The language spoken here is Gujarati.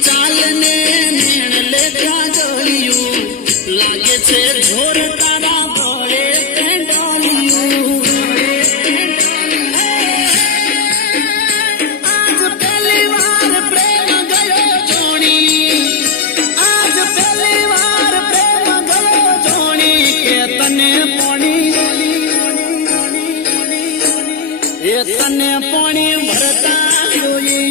ચાલ ને નેણ લેતા જોયું લાગે છે જોર તારા ભોળે પેંડોલિયું આજ પહેલી વાર પ્રેમ ગયો જોણી આજ પહેલી વાર પ્રેમ ગયો જોણી કે તને પોણી એ તને પોણી ભરતા જોઈ